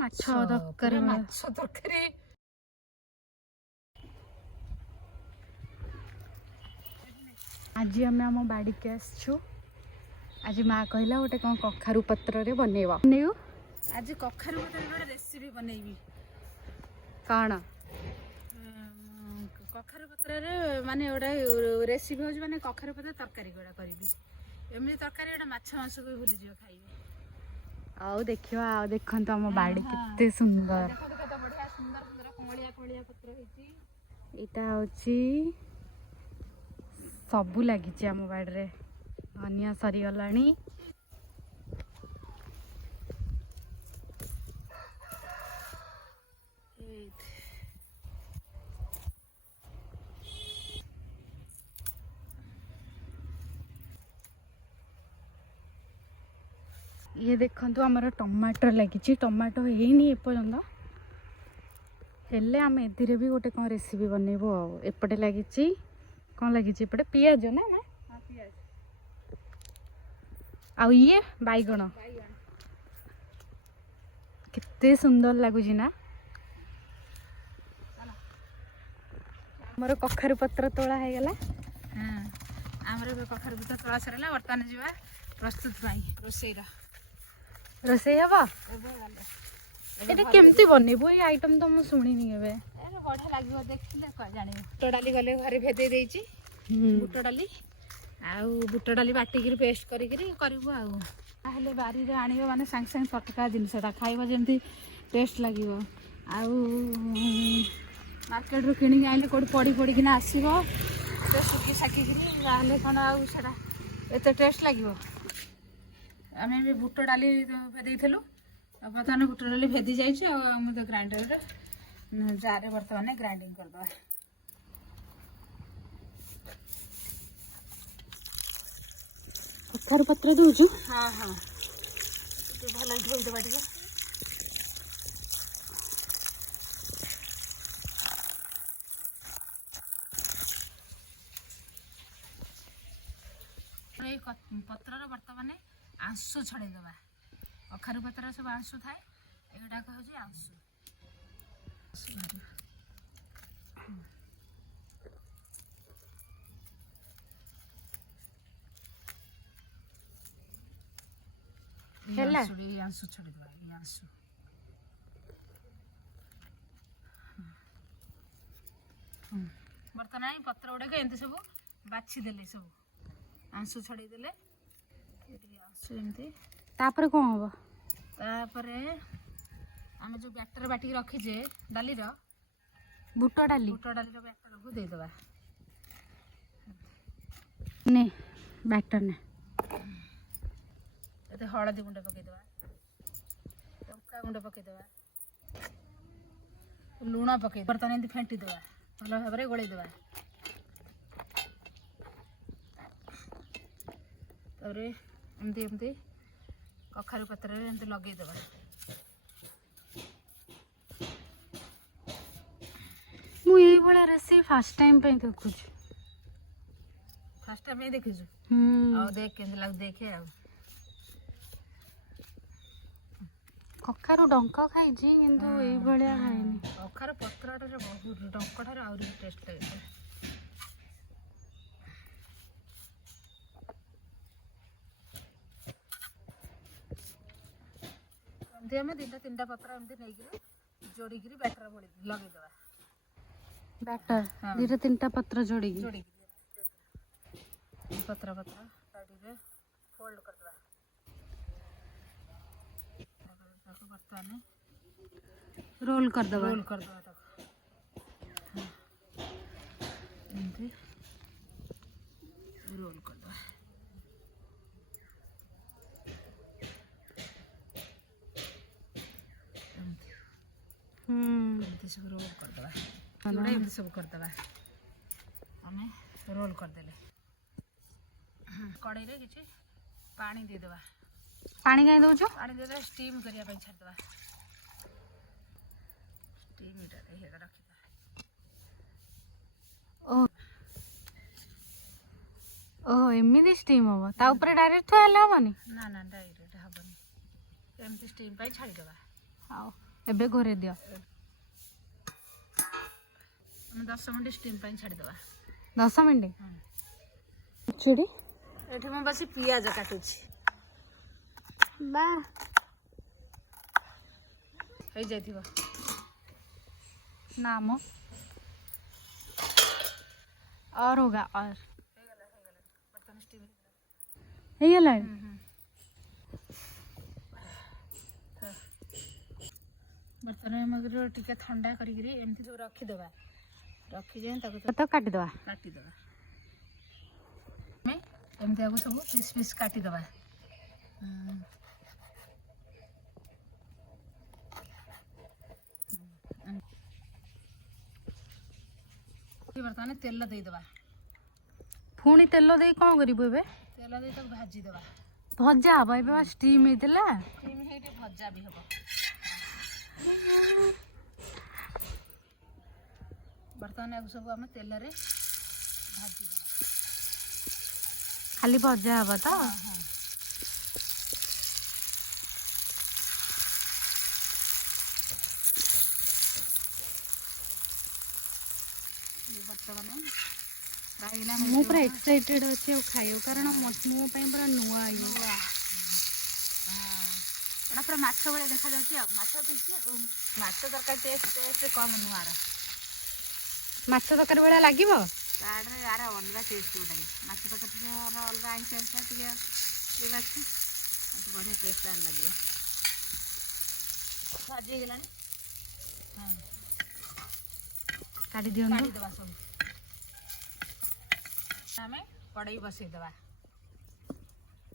ମାଛ ତରକାରୀ ଆଜି ଆମେ ଆମ ବାଡ଼ିକି ଆସିଛୁ। ଆଜି ମା କହିଲା ଗୋଟେ କ'ଣ କଖାରୁ ପତ୍ରରେ ବନେଇବ। ବନେଇବୁ ଆଜି କଖାରୁ ପତ୍ରରେ ଗୋଟେ ରେସିପି ବନେଇବି। କ'ଣ କଖାରୁ ପତ୍ରରେ ମାନେ ଗୋଟେ ରେସିପି ହେଉଛି ମାନେ କଖାରୁ ପତ୍ର ତରକାରୀ ଗୁଡ଼ା କରିବି। ଏମିତି ତରକାରୀ ଗୋଟେ ମାଛ ମାଂସକୁ ବି ଭୁଲିଯିବ ଖାଇବେ। ଆଉ ଦେଖିବା। ଆଉ ଦେଖନ୍ତୁ ଆମ ବାଡ଼ି କେତେ ସୁନ୍ଦର। ଦେଖନ୍ତୁ କେତେ ବଢିଆ ସୁନ୍ଦର ସୁନ୍ଦର କଅଁଳିଆ କଅଁଳିଆ ପତ୍ର ହେଇଛି। ଏଇଟା ହେଉଛି ସବୁ ଲାଗିଛି ଆମ ବାଡ଼ିରେ। ଧନିଆ ସରିଗଲାଣି। ये देखंतु आमर टमाटर लगी। टमाटो ହେଇନି एपर्यंत हेले आम एथिरे भी गोटे कौन रेसिपी बनइबो। एपटे लगी कौन लगी एपटे पियाज ना ना आउ ये बैगण केते सुंदर लगुच ना। आमर कखारु पत्र तोड़ा है गला। हां आमर कखारु पत्र तोड़ा सरला। वर्तमान जीवा प्रस्तुत पाई रोसेरा रोसई हबा। एटा केमती बनेबो? ये आइटम तो मु सुनिनी केबे। ए बढ़िया लागिवो देखिले क जानिबो। बुट डाली गले घरे भेदे देइची। बुट डाली आउ बुट डाली बाटी गिरी पेस्ट करी गिरी करबो। आउ ताहले बारी रे आनिबो माने सांग सांग तटका जिनसटा खाइबो जेमती टेस्ट लागिवो। आउ मार्केट रो किनी आइले कोड पड़ी पड़ी किना आसीबो। ते सुकी साकी गिरी आले कोन आउ सेडा एते टेस्ट लागिवो। आमे भी बुट डाली भेदेइथलु। बर्तमान बुट डाली भेदी जाइए। आम तो ग्राइंडर जार बर्तमान ग्राइंडिंग करदे। कखारु पत्र दउछु। हाँ हाँ भल धोईदेवा टे। पत्र बर्तमान आंसु छड़ेदेवा। कखारु पत्र सब आंसु थाए। एगुड़ा हूँ आंसु आंसु छड़ेदेवा। आंसु बर्तमान पत्र गुड़ाक एमती सब बाछीदे। सब आंसु छड़ेदेले आंसु एमती। तापर कौन हम? तापरे आम जो बैटर बाटी रखीजे डाली बुट डाली बैटर को देदेवा। ने बैटर ने ये हलदी गुंड पकईदेवा। लंका गुंड पकईदेवा। लुण पकई बर्तमान एमती फेंटीदेवा। भल भाव में गोलैदेवा। एमती एमती कखारु पत्र एमती लगेदेवा। मुई बड़ा रेसिपी फर्स्ट टाइम पे देखु। फर्स्ट टाइम देखिछु। देख के लग देखे आ कखारु डंका खाई किंतु एई भलिया खाइनी। कखारु पत्रटा बहुत डंकाठार आउरी टेस्ट लागे। आम दिटा तीन पत्र एमती नहीं जोड़ी बैटर लगेदेवा। बैटर दिटा तीनटा पत्र जोड़ी पत्र पत्र साइड फोल्ड करदेवा। बर्तमान रोल करदेवा। रोल करदेवा एमती रोल करदेवा। एमती सब रोल करदेवा। एमती सब करदेवा। आम रोल करदेले कड़ाई रे किछि पानी देदेवा। पानी कहीं दउछु? पानी देदे स्टीम करिया ପାଇଁ ଛାଡିଦେବା। स्टीम इटा हेडा रखिदा। ओह एमती स्टीम हम ता ऊपर डायरेक्ट थले हबनी? ना ना डायरेक्ट हबनी। एमती स्टीम ପାଇଁ ଛାଡିदेवा। हां एबे घोरे दियो हम 10 मिनिट स्टीम ପାଇଁ ଛାଡ଼ିଦେବା 10 मिनिट चुड़ी ଏଠି ମୁଁ ବସି ପିଆଜ କାଟୁଛି बा ହେଇଯାଇଥିବ नाम और होगा और हे गला बर्तन मगर टिके ठंडा करिकरी एमती सब रखिदेवा रखिजे तो काटी दवा काटिदेवा एमती आगु सब पीस पीस काटिदेवा बर्तमान तेल देदेवा पुणी तेल दे कौन करिबो एबे तेल दे तो भाजी देवा भजा हबो एबे स्टीम हेतला क्रीम हेटे भजा भी हबो बर्तमान आगु सब हम तेल रे भाजी देवा खाली भजा हबो तो मु पूरा एक्साइटेड अच्छे खाइयो कारण मो पूरा नुआ ये एटा पूरा माछ भले देखा जाउची माछ पीस माछ तरकारी टेस्ट कम नुआर माछ तरकारी बेला लागिबो ताडरे यार अलगा टेस्ट उठाई माछ तरकारी अलगा आइस आइस टिके ये बाछी बढ़िया टेस्ट आन लागियो भाजी गेलानी हां काटी दियो काटी देबा सब हमें कड़ाई बसई देवा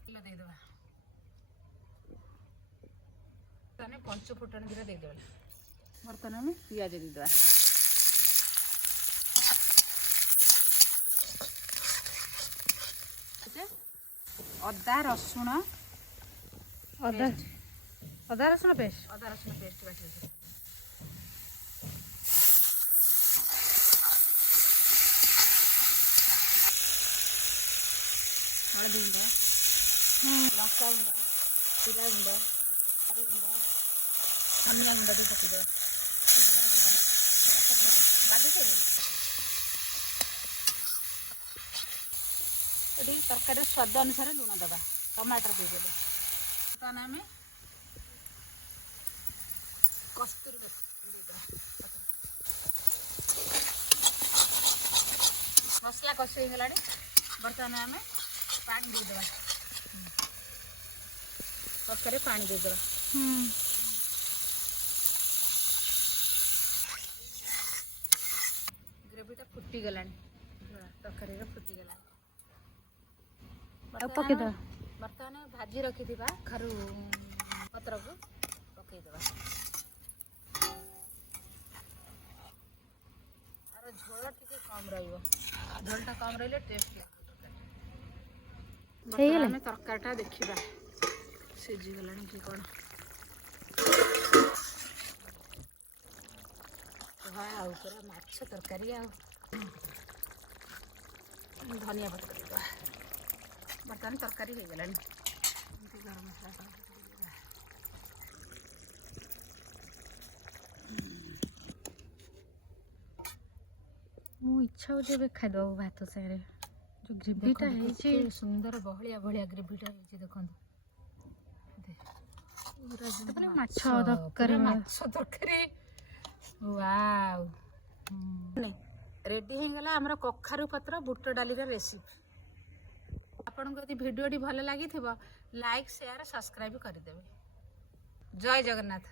तेल दे देवा तने पंच फुटन दिरा दे देवा बर्तन में पियाज दे देवा अदा रसुण अदा अदा रसुण पेस्ट बाटी हल्दी गुंड लंका गुंड जीरा गुंड हरी गुंड धनिया गुंड भी पकेदेवा ये तरकारी स्वाद अनुसार लुण देवा टमाटर देदेले ताने आम कस्तूरी मसला कषे गला बर्तमान आम पानी देदेवा तरकारी पानी देदेवा ग्रेवीटा फुटी गला तरकारी फुटी गला बर्तमान भाजी रखी खारु पत्र को पकईदेवा आर झोल टे कम रोलटा कम रही टेस्ट लगे तरकारीटा देखा सीझीगला कि कौन पूरा माछ तरकारी धनिया पत्र देवा बर्तमान तरकारी हो गला गरम मसला मु इच्छा हो जेबे खाइदो भात सारे जो ग्रेवीटा है सुंदर बहलिया बहलिया ग्रेवीटा है देखंतु पूरा माछ तरकारी वाव रेडी हो गला हमर कखारु पत्र बुट डाली रेसिपी आपन को यदि वीडियो भल लगी लाइक शेयर सब्सक्राइब करदेवे जय जगन्नाथ।